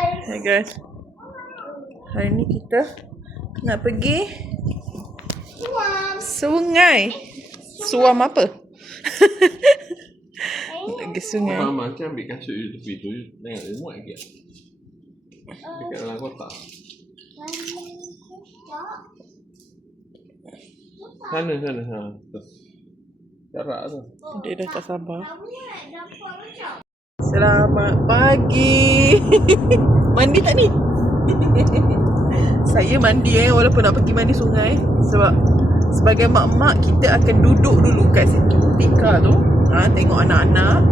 Hai guys. Hari ni kita nak pergi sungai. Suam apa? Pergi sungai. Mama macam ambil kasut di tepi tu, tengok dia muat lagi. Dekat dalam kotak. Sana. Jarak tu. Dia dah tak sabar. Selamat pagi. Mandi tak ni? Saya mandi walaupun nak pergi mandi sungai. Sebab sebagai mak-mak kita akan duduk dulu kat situ tika tu. Tengok anak-anak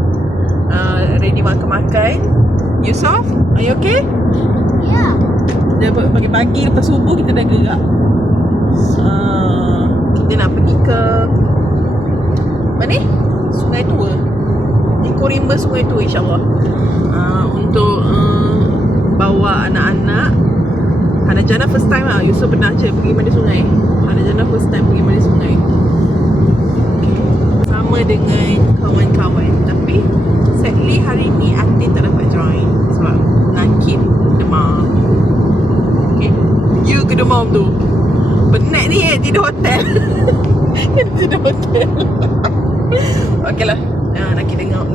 ready makan-makan. Yusof, are you okay? Ya. Dia pagi-pagi lepas subuh kita dah gerak. Kita nak pergi ke mana? Sungai Tua. Korimba Sungai Tua insyaAllah. Untuk bawa anak-anak. Hana Jana first time lah. Yusuf pernah je pergi mandi sungai. Hana Jana first time pergi mandi sungai. Sama dengan kawan-kawan. Tapi sadly hari ni Atin tak dapat join. Sebab Nakib demam. Okay. You ke demam tu. Penat ni tidur hotel. Tidur hotel. Okey lah. Nakib demam.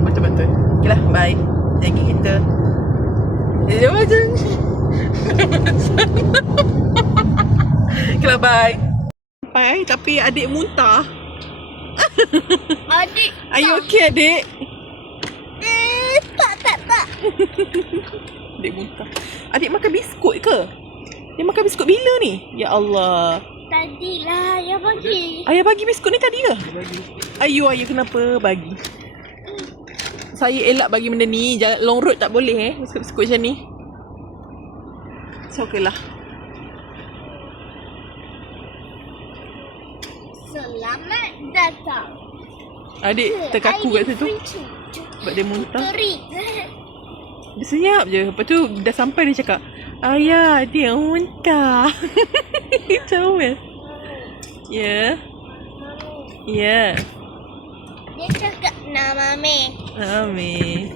Betul-betul. Okey lah, bye. Jadi kita dia macam okey lah, bye. Sampai tapi adik muntah. Adik. Are you okay, adik? Tak. Adik muntah. Adik makan biskut ke? Dia makan biskut bila ni? Ya Allah. Tadilah ayah bagi. Ayah bagi biskut ni tadi ke? Ayah kenapa bagi? Saya elak bagi benda ni. Jalan long road tak boleh biskut-biskut macam ni. So okey lah. Selamat datang. Adik terkaku kat situ sebab dia muntah. Terik. Dia senyap je. Lepas tu dah sampai dia cakap, ayah dia muntah. Comel. Ya. Ya. Dia cakap nama Mami. Amin.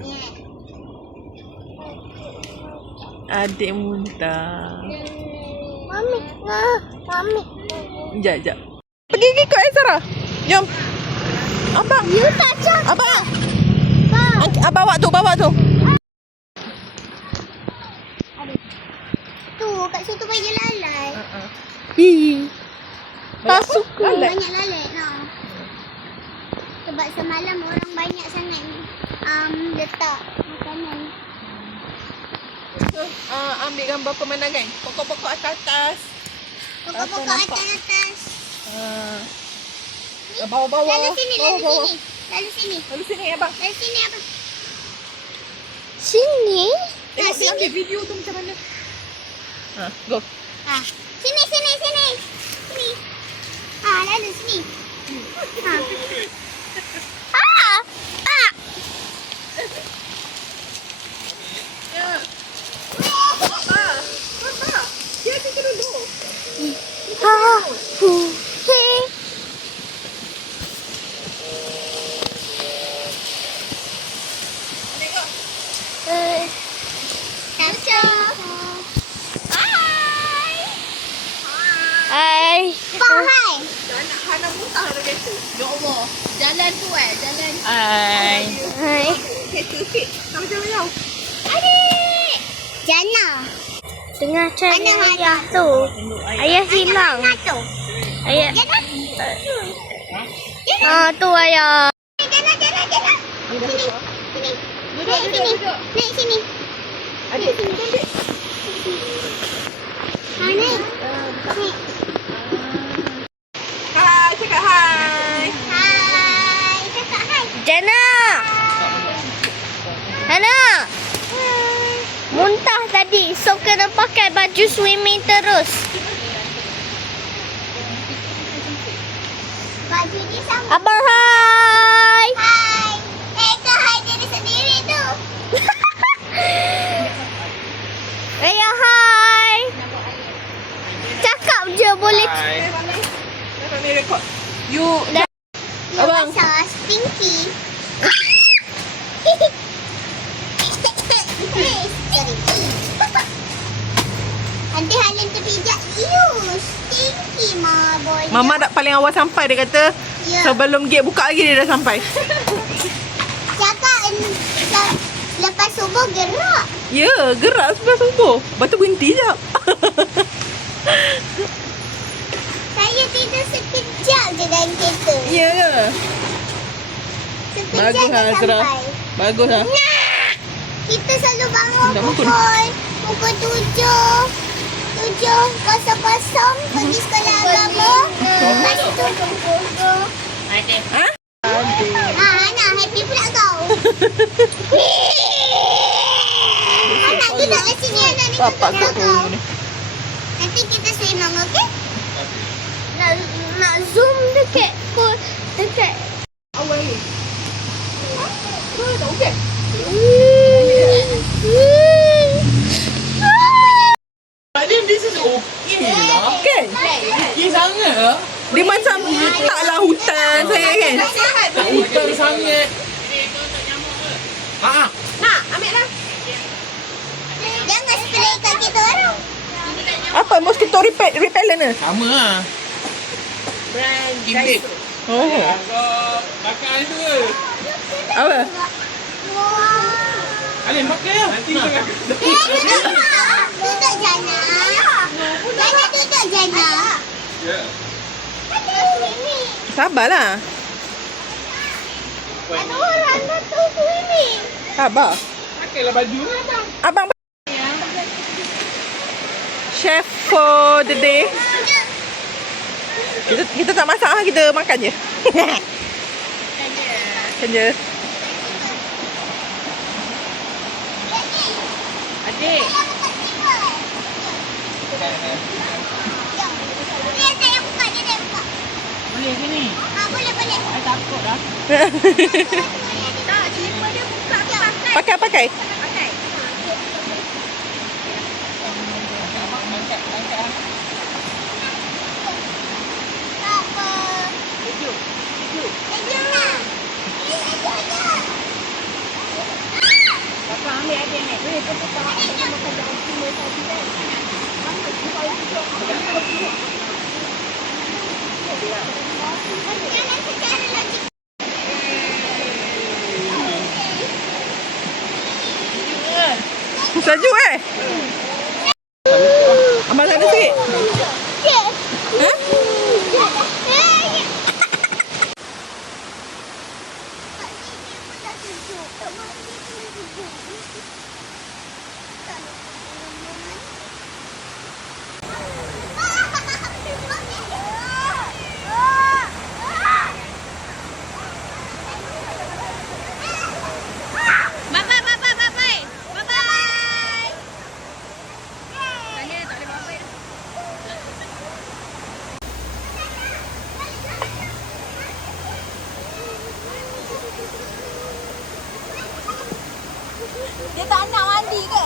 Adik muntah. Mami. Sekejap. Pergi ikut Sarah. Jom. Abang. You tak cakap. Abang. Bawa tu. Tu kat situ banyak lalai. Tak suka. Banyak lalai lah. Sebab semalam orang banyak sangat letak makanan. Ambil gambar pemandangan. Pokok-pokok atas. Pokok-pokok atas. Bawah-bawah. Lalu sini. Lalu sini abang. Sini? Tengok ambil video tu macam mana. Go. Sini. Lalu sini. Dia situ dulu. Hai. Hana muntah dah kereta. Ya Allah. Jalan tu jalan. Hai. Kereta fit. Sama jalan jauh. Adik. Jana. Tengah cari ayah tu. Ayah hilang. Ayah. Jana. Tu ayah. Jana. Sini. Naik sini. Adik, adik. Naik. Hai, cakap hai. Cakap hai. Jana. Muntah tadi, so kena pakai baju swimming terus. Baju ni sama. Abang hai. Kau hai diri sendiri tu. Ayah hai. Cakap je boleh. Hai. Dapat ni rekod. You Abang. Stinky. Mama dah paling awal sampai, dia kata. Ya. Sebelum gate buka lagi dia dah sampai. Cakap lepas subuh gerak. Ya, gerak sebelah subuh. Lepas tu berhenti jap. Saya tidur sekejap je dalam kereta. Ya ke? Sekejap Bagus dah lah, Azra. sampai. Bagus lah. Kita selalu bangun Dah bangun. pukul 7:00 pergi sekolah agama. Lepas tu Ha? Anak happy pula kau. Anak duduklah sini, anak ni Bapak duduk kat kau. ni. Nanti kita sembang, okey? Nak zoom dekat dekat. But then this is okay lah. Kan? Okay sangat lah. Dia macam taklah hutan saya kan. Tak hutan sangat. Ah, Jangan spray kat kita orang. Apa mosquito repellent ke? sama lah. Kimbit. Oh. Pakai tu ke? Apa? Alin pakai lah. Nanti tengah. Duduk jana. Jangan duduk jana. Ya. Sini. Sabarlah. Ada orang datang sini. Sabar. Pakailah baju lah bang. Abang chef for the day. Kita tak masak lah, kita makan je. Makan je. Adik. Dia saya buka, dia dah buka. Boleh ke ni? Boleh. Saya takut dah. Tak, slipper dia buka tu pakai. Pakai. Pakai. Tak apa. Duduk. Jangan. Papa ambil adik ni. Boleh tu papa. Kita makan dalam sini tadi kan. Jangan secara logik. Sejuk Abang sana sikit. Ha? Bye-bye. Bye-bye. Bye-bye. Tanya tak boleh bye-bye dah. Dia tak nak mandi ke?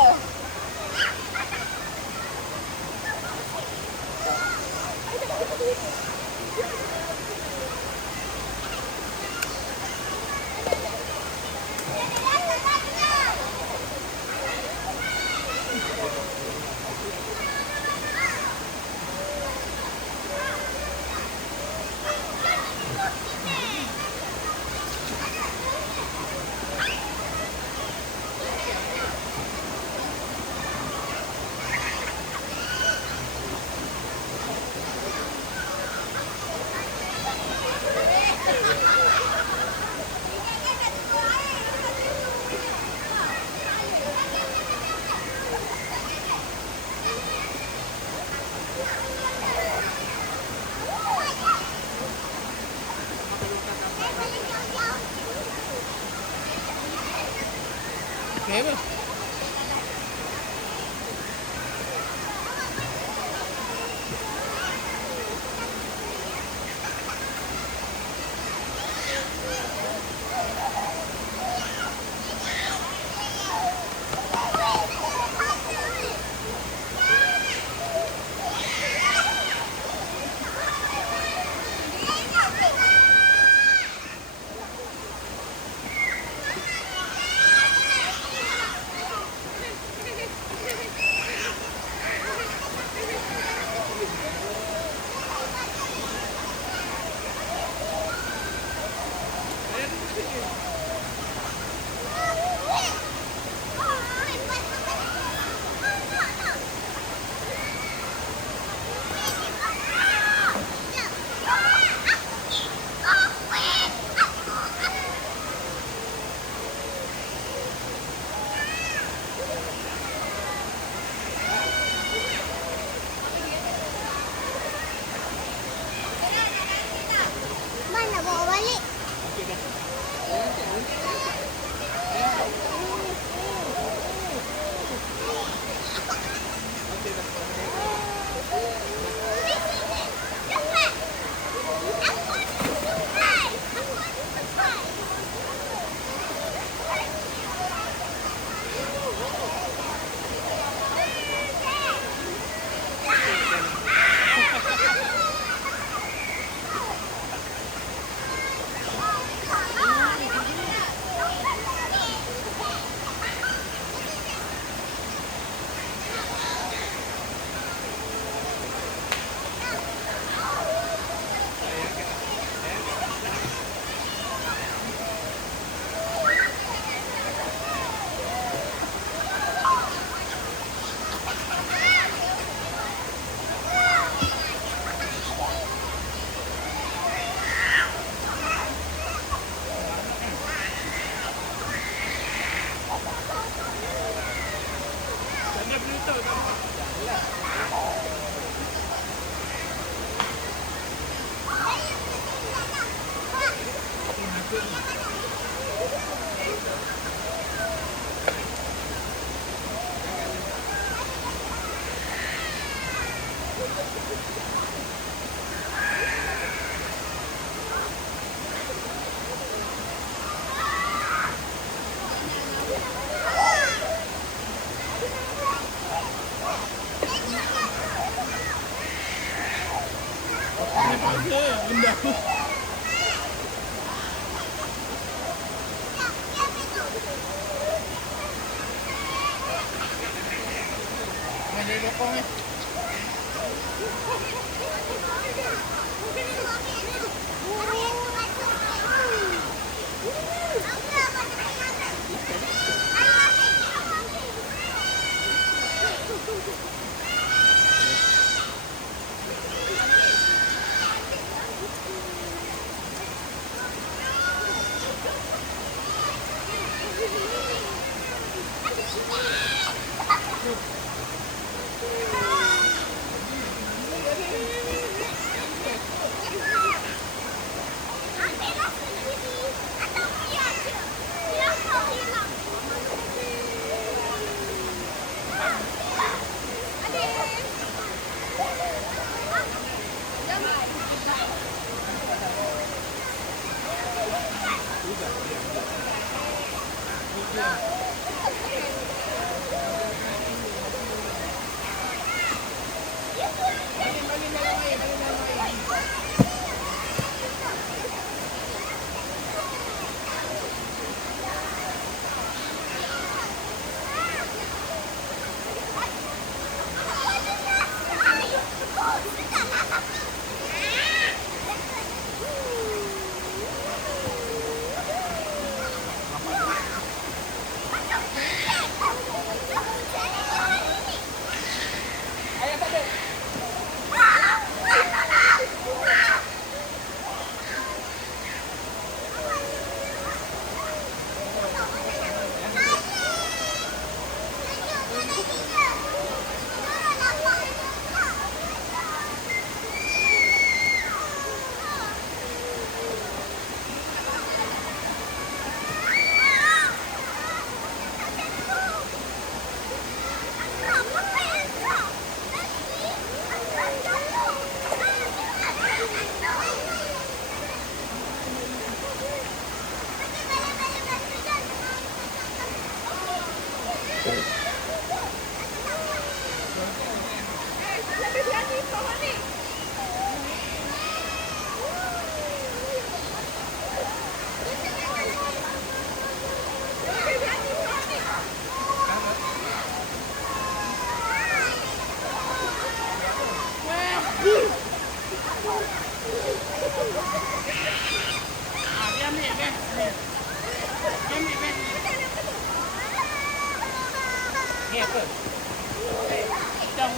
Bluetooth nampak. Nampak ke benda tu? Mana dia potong ni? Ni apa? Hidang.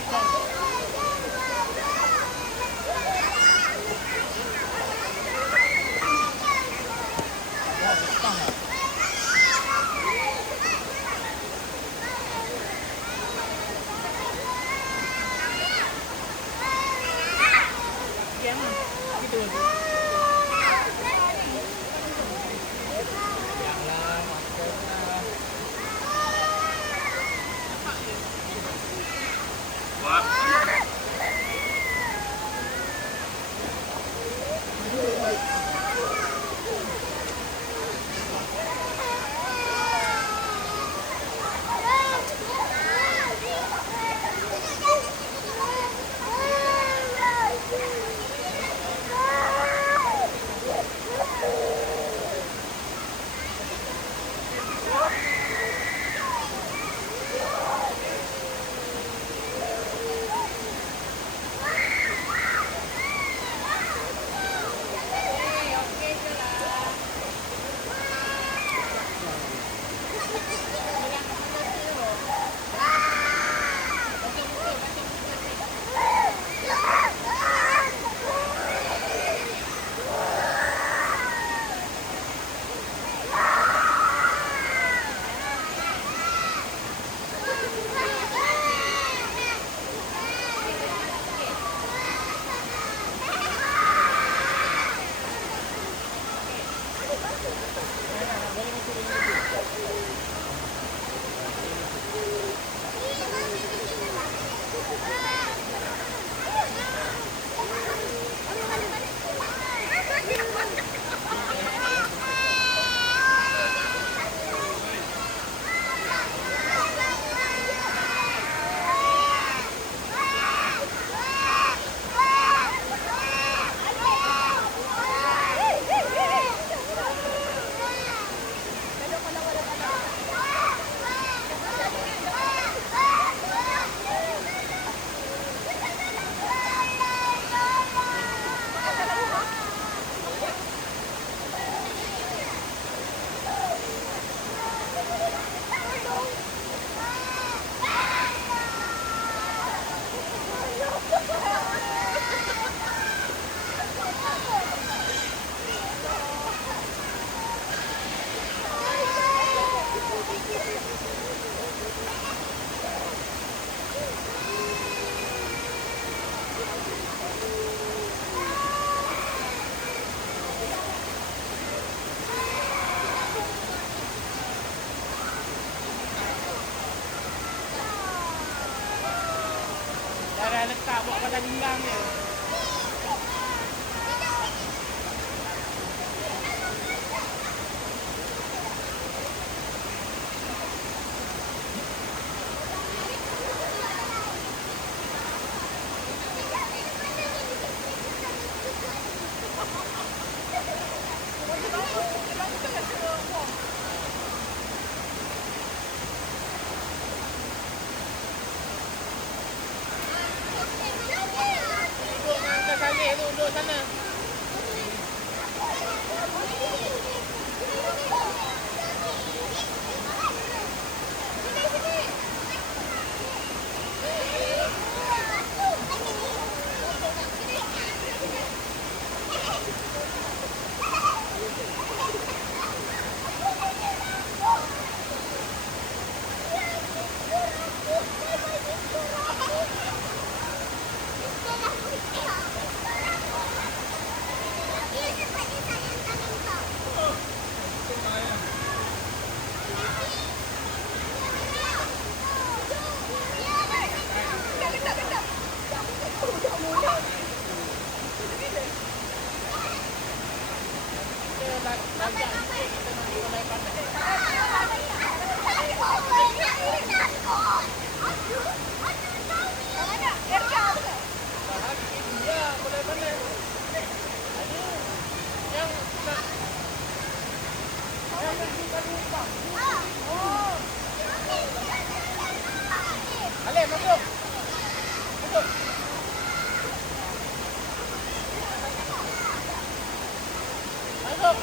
Dah letak buat badan hilang dia. Duduk sana. Alif, masuk. Masuk. Masuk.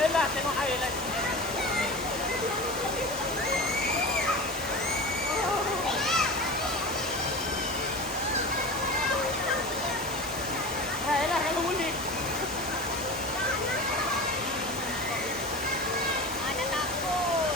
Yelah, tengok air lagi. Yelah, kalau boleh. Ada takut.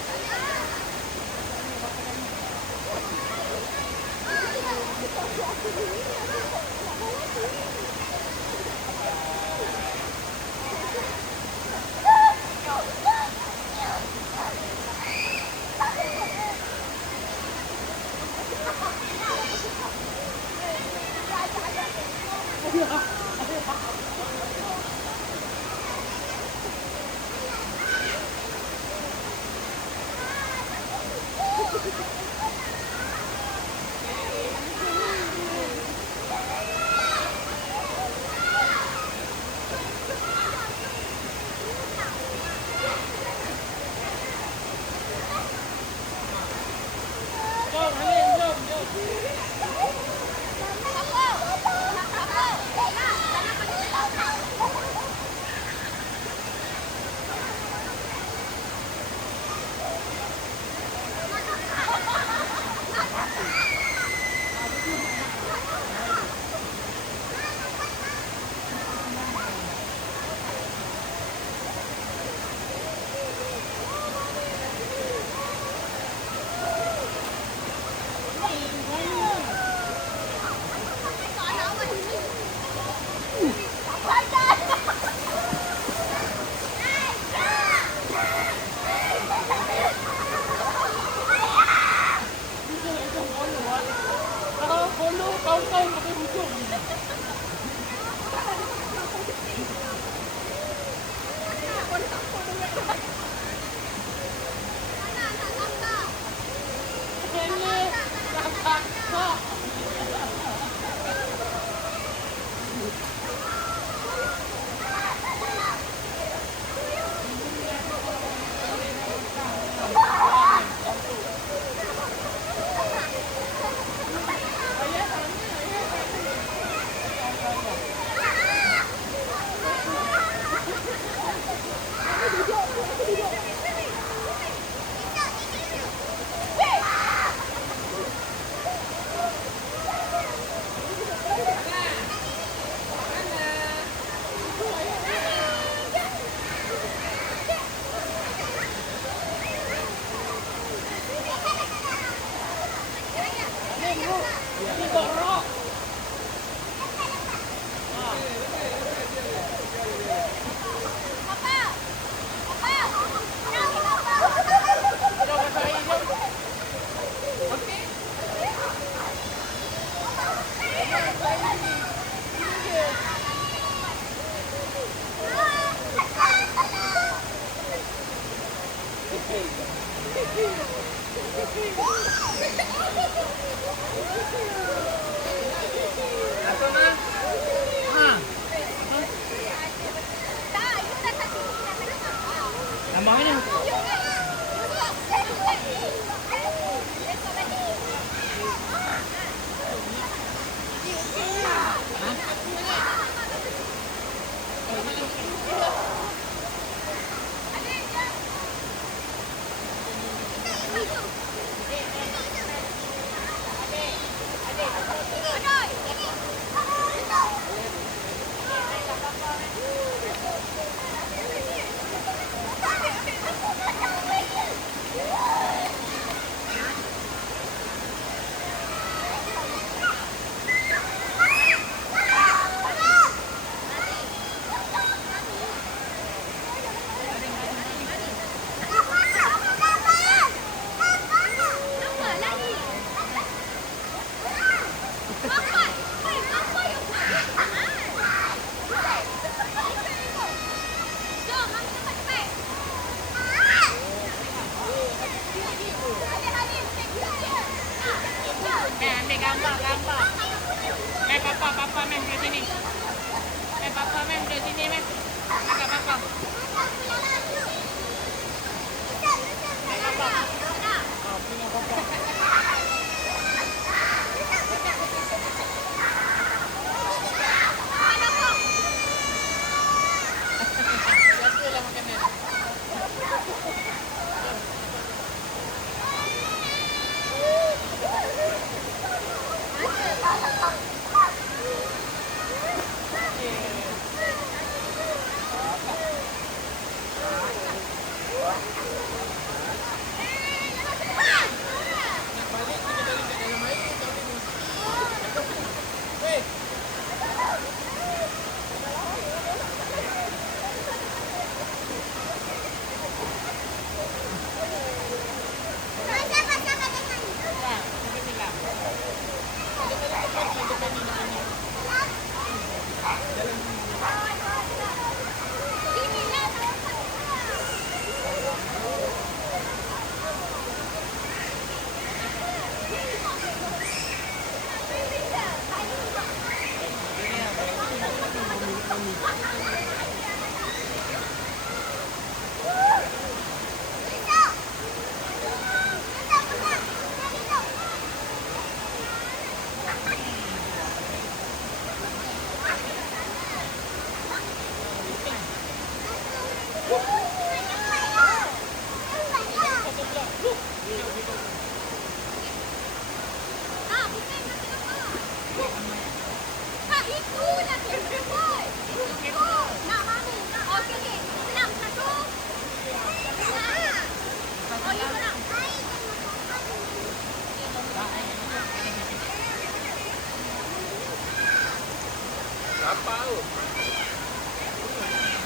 Apa tu?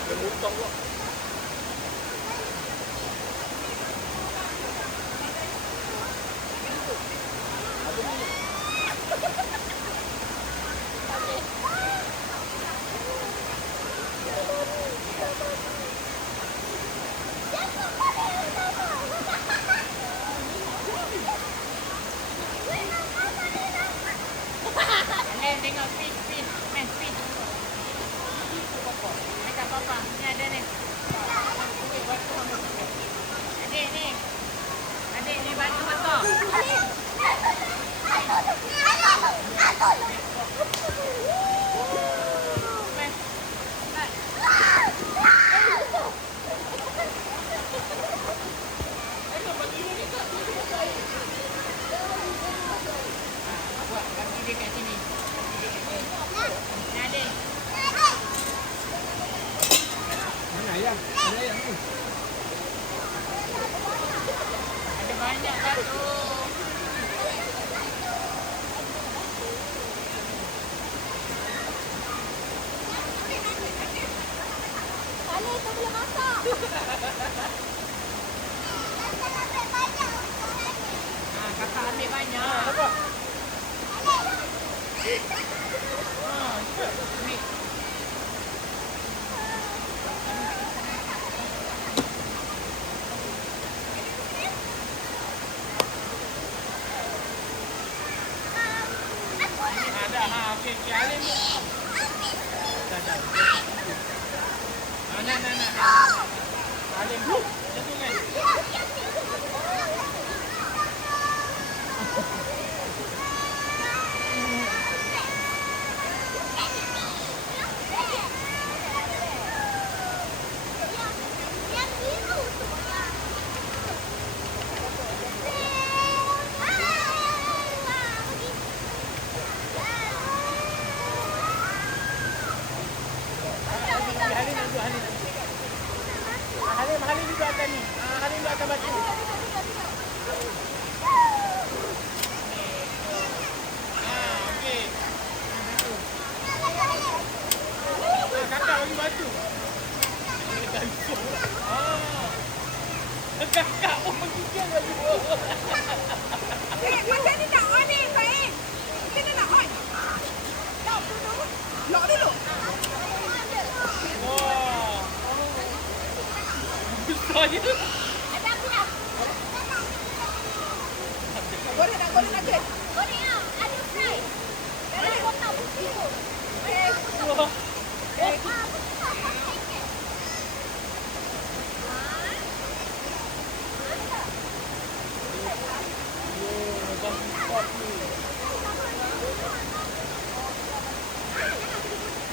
Dia muntah pula. Tengok fin. Dekat papa. Ni ada ni. Adik ni bantu betul. Buat kaki dia kat sini. Ni adik. Mana ayam? Mana ayam tu? Ada banyak dah tu. Kali kau boleh masak. Kakak ambil banyak. Ambil. Ada. Okey. Alim. Dah. Nak. Alim. Macam tu kan? Yang biru tu yang. Halim duduk atas ni. Halim duduk atas batu. Okey. Kakak bagi batu. Kakak pun menggigil lagi. Macam ni nak on ni, Faik. Macam ni nak on. Lock dulu. Wah. Besar je. Goreng nak ke? Goreng ah, ada fry. Ada potong itu. Wah.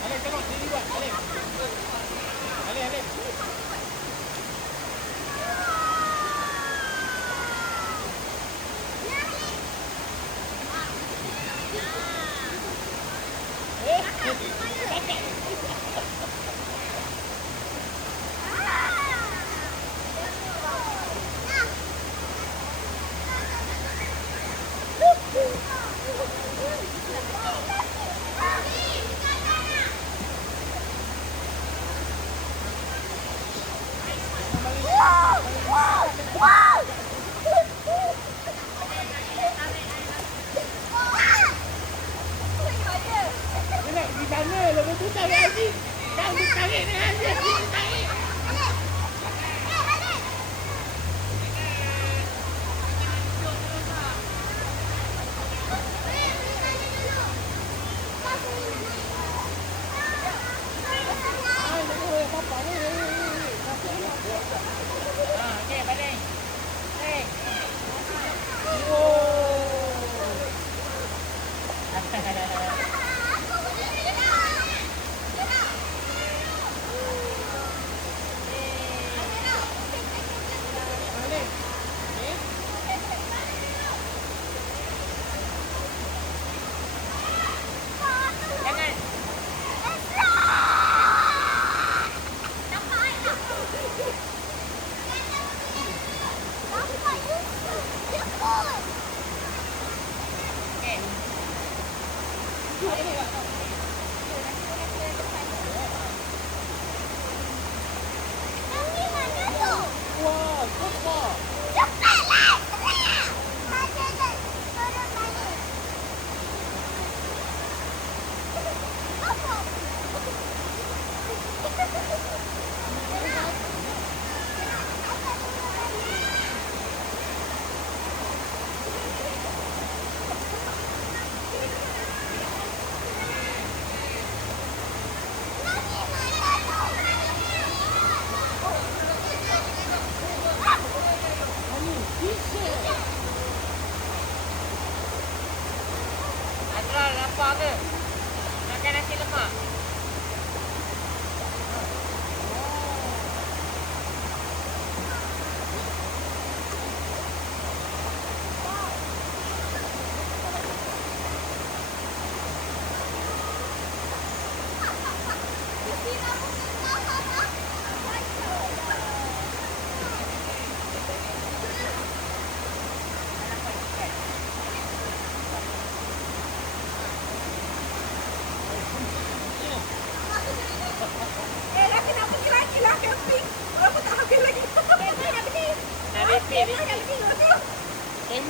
Alim, tengok sini buat. Alim. Nak di sana lepas tu tarik Haji. Kau tarik dengan Haji. Tarik. Okey, balik.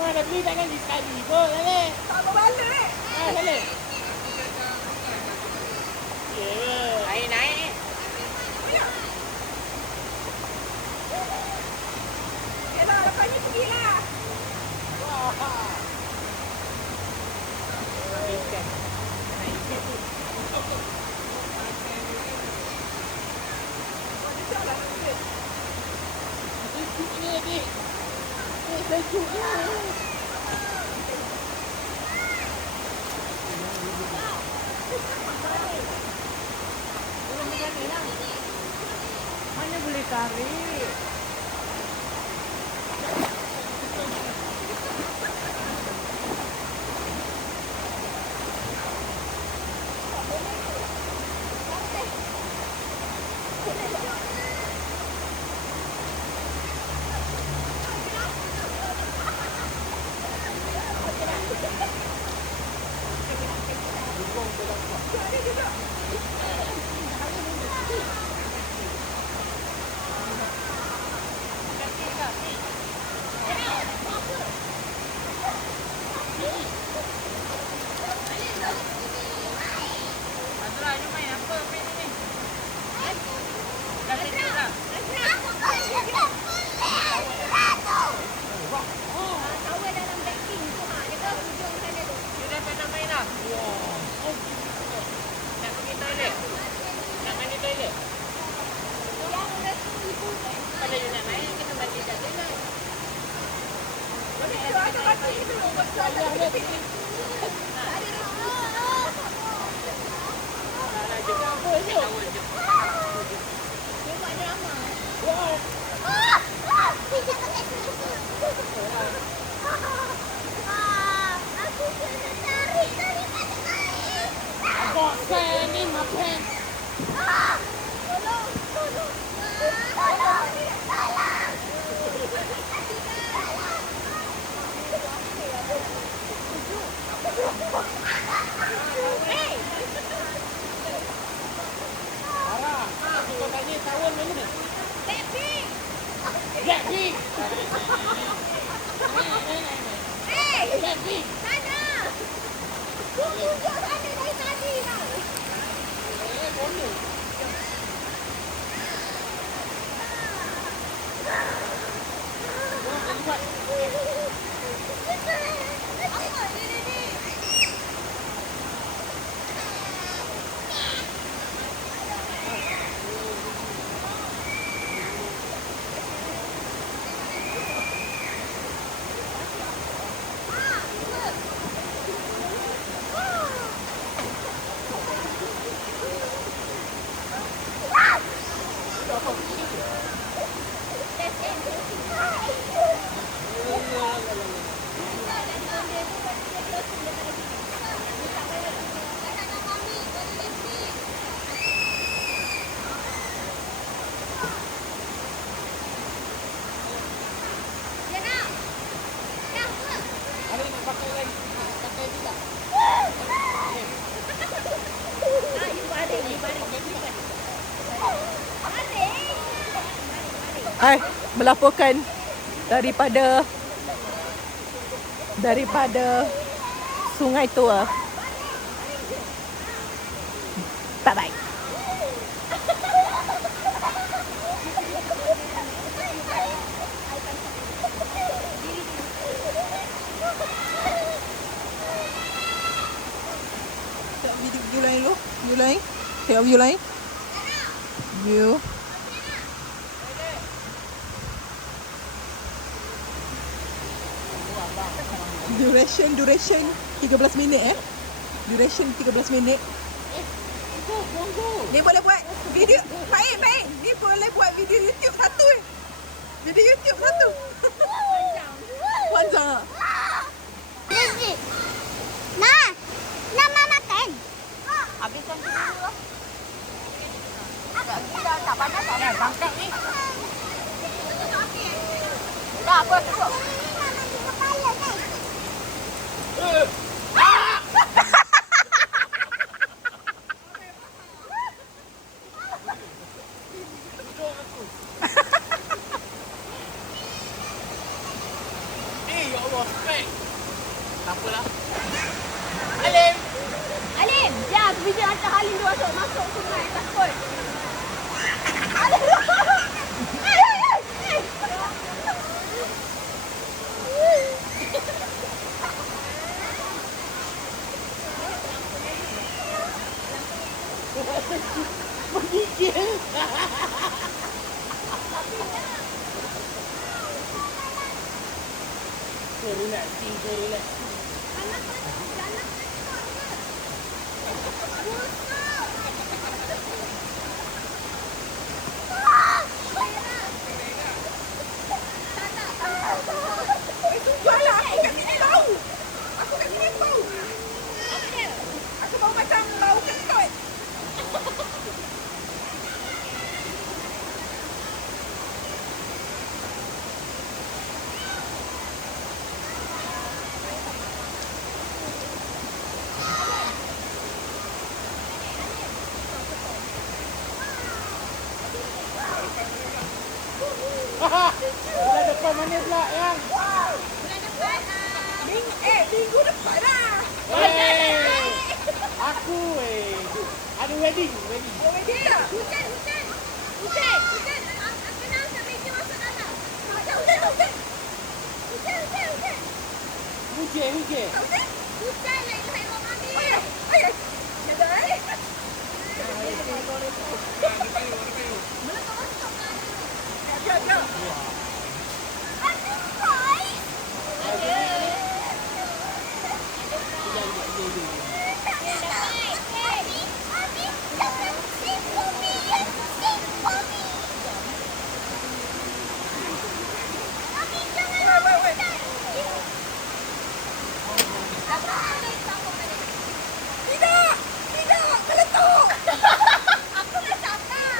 Memang dah beli takkan sekali pun, Lelek. Tak berbalik. Lelek. Ya. Naik. Yelah, lepas ni pergilah. Wah. Ikan. Sejuk ni, adik. Sejuk ni. Mana boleh tarik? Saya ni makan. Sarah, kau tanya tawon mana? Blackpink. Blackpink. Sana. Tunjuk sana dari tadi lah. Boleh. Melaporkan daripada Sungai Tua. Bye bye. Tengok view lain dulu. View lain. Tengok view lain. View. Duration 13 minit Duration 13 minit. Ni boleh buat video. Baik. Ni boleh buat video YouTube satu. Video YouTube satu. Panjang. Nah, Mama makan. Habiskan dulu lah. Tak panas tak? Ya, tangkap ni. Dah, aku tengok. Ya Allah, stress. apa lah. Alim. Alim, jap. Video hantar Halim dia masuk sungai. Takut. Alim. Menggigil. Relax, relax. Yalah, aku kat sini bau. Aku kat sini bau. Aku bau macam bau kentut. Bulan depan mana pula yang? Minggu depan lah. Aku ada wedding. Wedding tak? Hujan. Kenal tak meja masuk dalam? Hujan. Hujan lagi haiwan mami. Ayah. Ada air. Jap. Tidak, meletup. Aku dah cakap.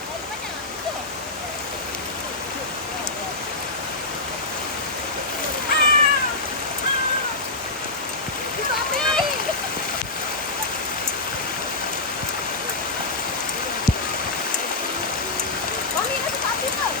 Dari mana? Itu api. Mami dah cakap api tau.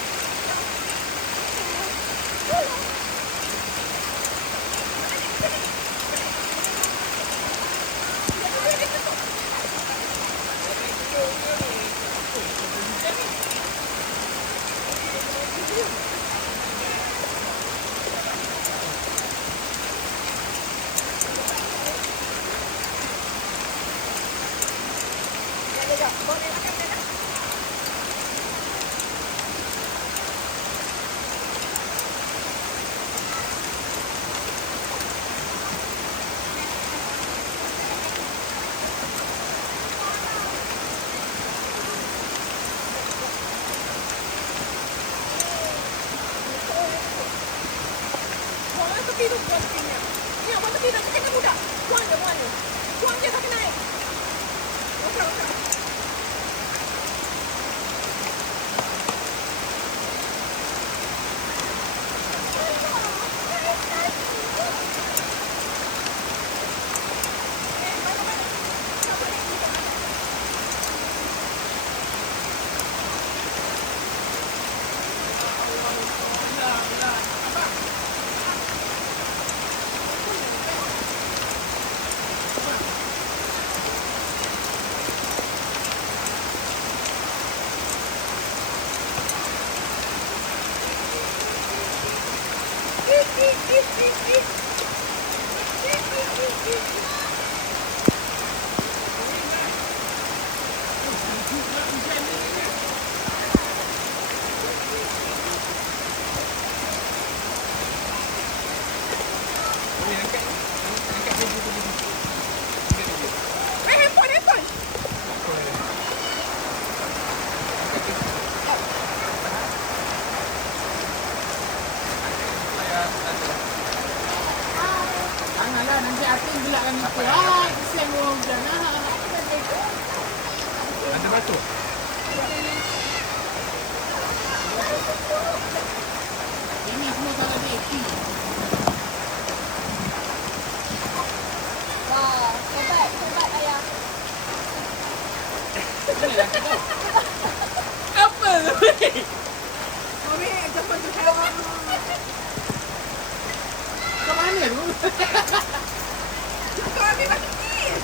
Buang tepi tu, buang tepinya. Ni buang tepi dah kena mudah. Buang je. Buang je sampai naik. Okey. Handphone. Janganlah nanti Atin gelakkan itu. Kesian orang hujan. Ada batu. Ini semua salah dia. Wah, hebat ayah. Apa? Mami, jangan tu hewan. Come mana tu? Kau ambil makin sikit.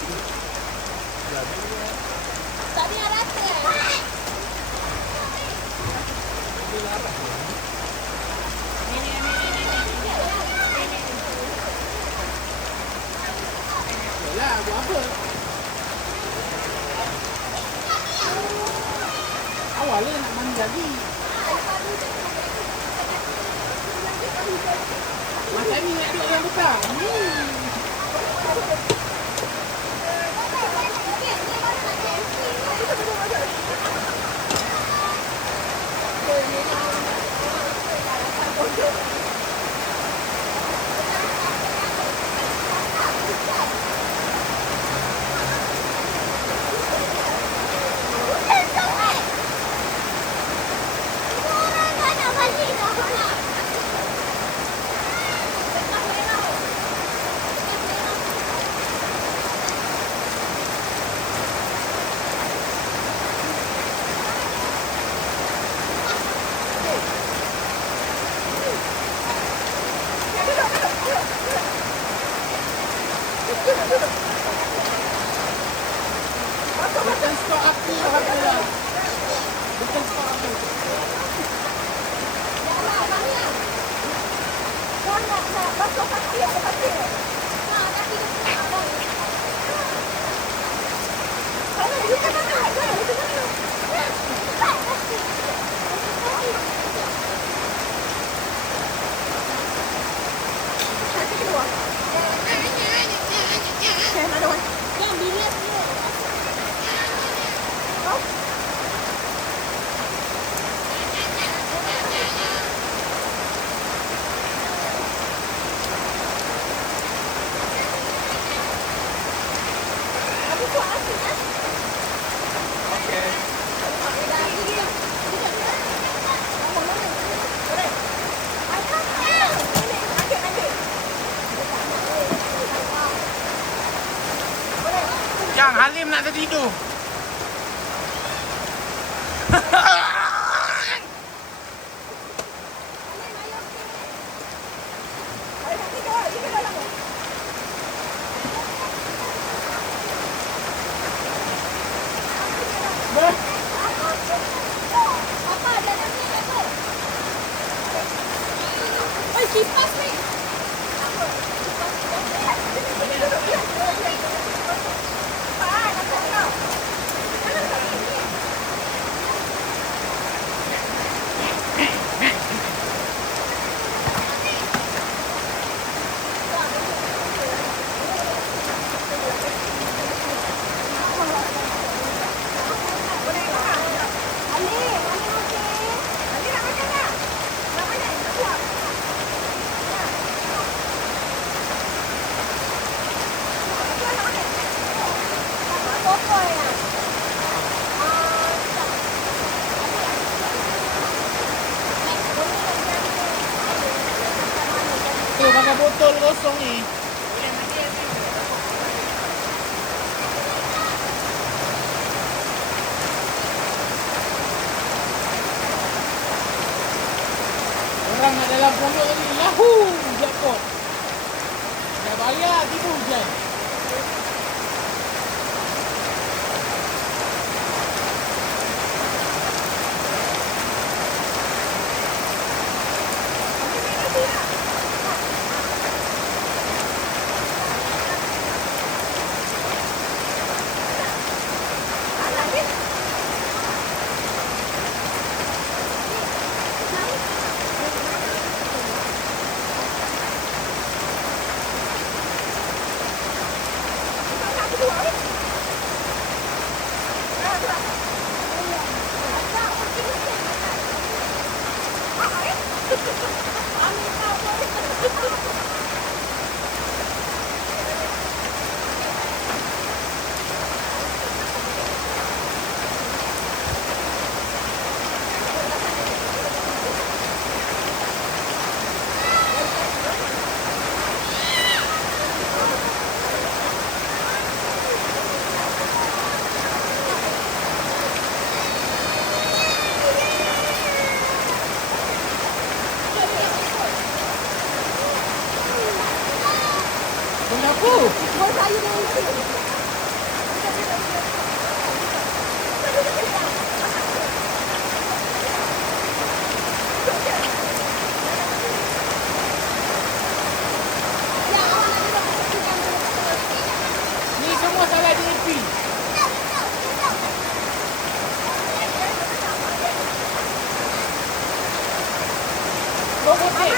Tak biar rata eh. Yalah, buat apa? Awalnya nak mandi lagi. Macam ni nak duduk yang besar. Bukan stok aku Alhamdulillah. Bukan stok aku. Kau nak basuh kaki atau kaki? Nah, kaki dia punya abang. Kalau dia tak nak, dia tak nak. Tak, kaki. Kaki kedua. Okay, another one. Yang bilik dia. Yang Halim nak tertidur. Apa ada ni apa? Oi, kipas ni. Tu pakai botol kosong ni. Orang nak dalam pondok ni lahu jackpot. Dah bayar tipu hujan. Ni semua salah DAP. Robotik.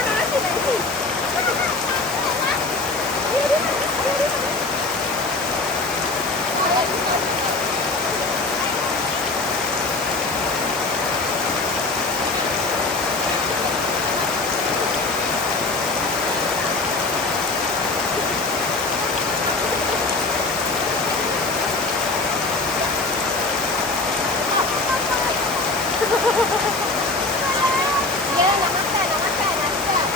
Ya, nak makan, nak makan, nak makan.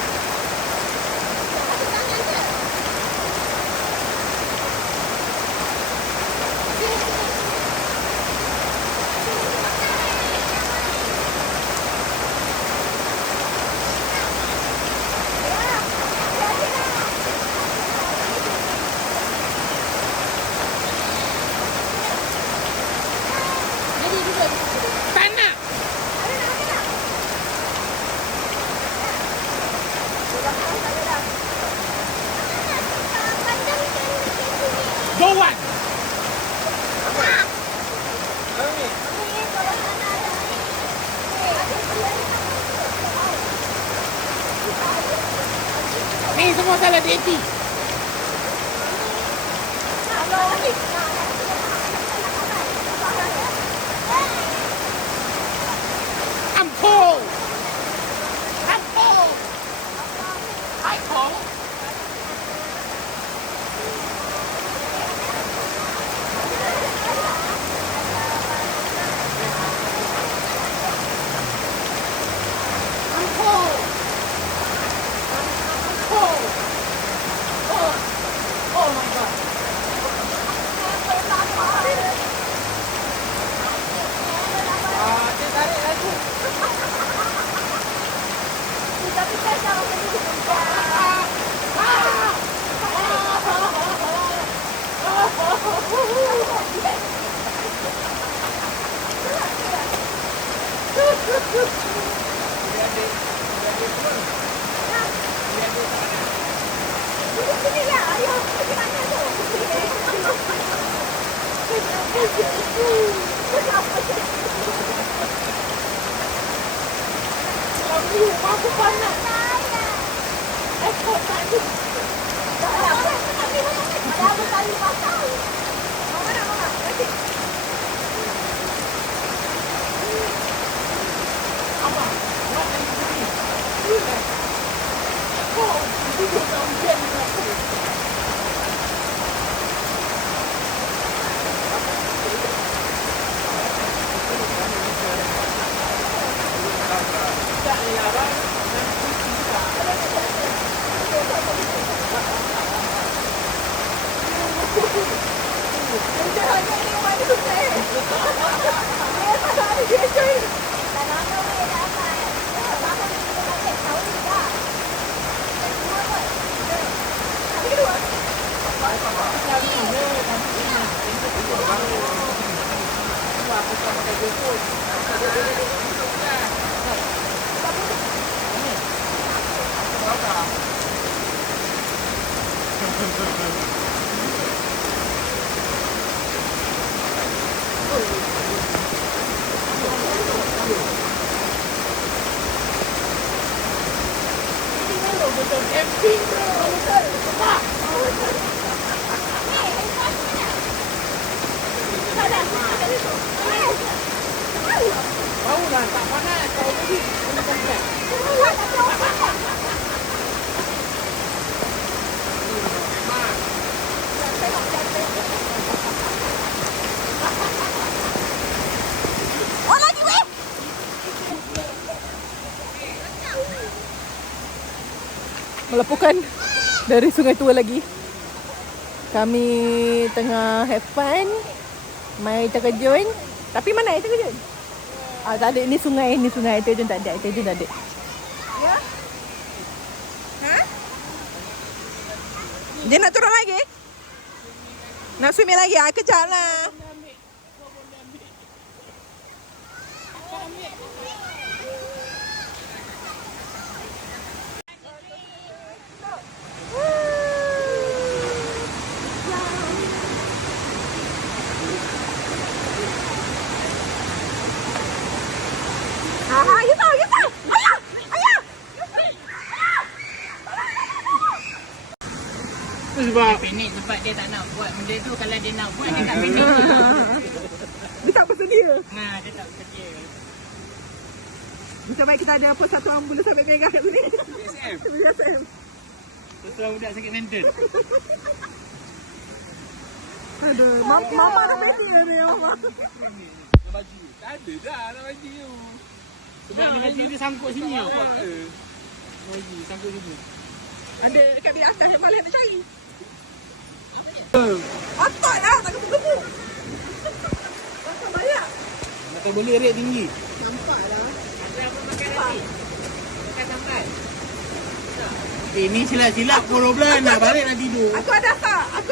Masuk tangan ke? Tak nak. Don't want. Ni semua salah DAP. I'm cold. I'm cold. I cold. I'm cold. I'm cold. Oh my God. Dia tarik lagi. Tapi saya tahu tadi sini ya, ayo pergi mana tu? Aku panas. Ekor tadi. Ada apa kali pasal? Mama nak mama. Nanti. Apa? Buat lagi sini. Oh, itu tak hujan aku. Tak ni abang. Jangan ni mana tu saya. Dia tak ada dia cuy. Tak lama boleh dapat. Bapa ni kita dapat tahu juga. Semua kot. Tapi kedua. Aku sama dengan Jepun. Betul camping bro. Pak. Tahu lah tak panas. Tahu tadi. Oh lagi weh. Melapukan dari Sungai Tua lagi. Kami tengah have fun, main terjun. Tapi mana air terjun? Ah, tak ada. Ini sungai terjun tak ada. Air terjun tak ada. Ya? Ha? Dia nak turun lagi? Nak swimming lagi? Kejap lah. You tahu. Ayah! Ayah! Sebab panik sebab dia tak nak buat benda tu. Kalau dia nak buat, dia tak panik. Dia tak bersedia. Nah, dia tak bersedia. Bisa baik kita ada apa satu orang bulu sampai mega kat sini. BSM. BSM. Setelah budak sakit mental. Aduh, mama dah pedi dia mama. Nak baju. Tak ada dah nak baju tu. Sebab nak baju dia sangkut sini tau. Baju sangkut sini. Ada dekat bilik atas yang malah nak cari. Otak dah, tak kena-kena. Otak banyak. Nak boleh rate tinggi. Nampak lah. Ada apa makan nanti? Makan sambal. Ni silap-silap pukul 12 dah balik nak tidur. Aku ada tak? Ada.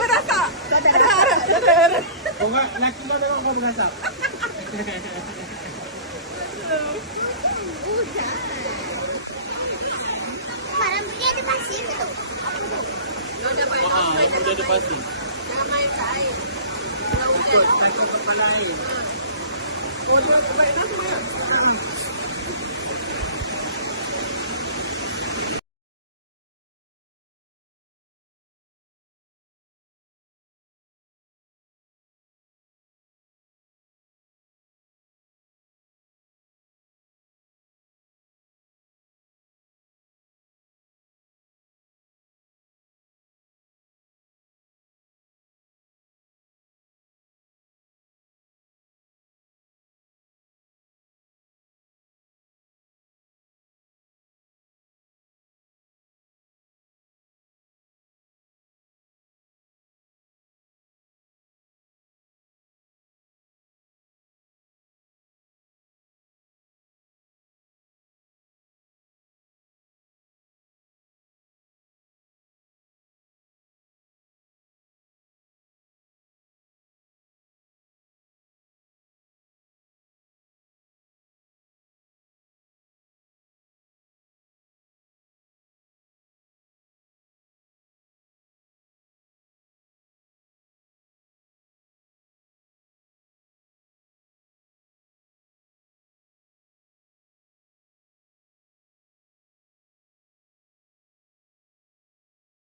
Orang lelaki kau tengok kau berasap. Malam ni ada pasir tu. Dia ada pasir. Jangan main kat air. Ikut kaki kepala air. Oh, dia baik dah.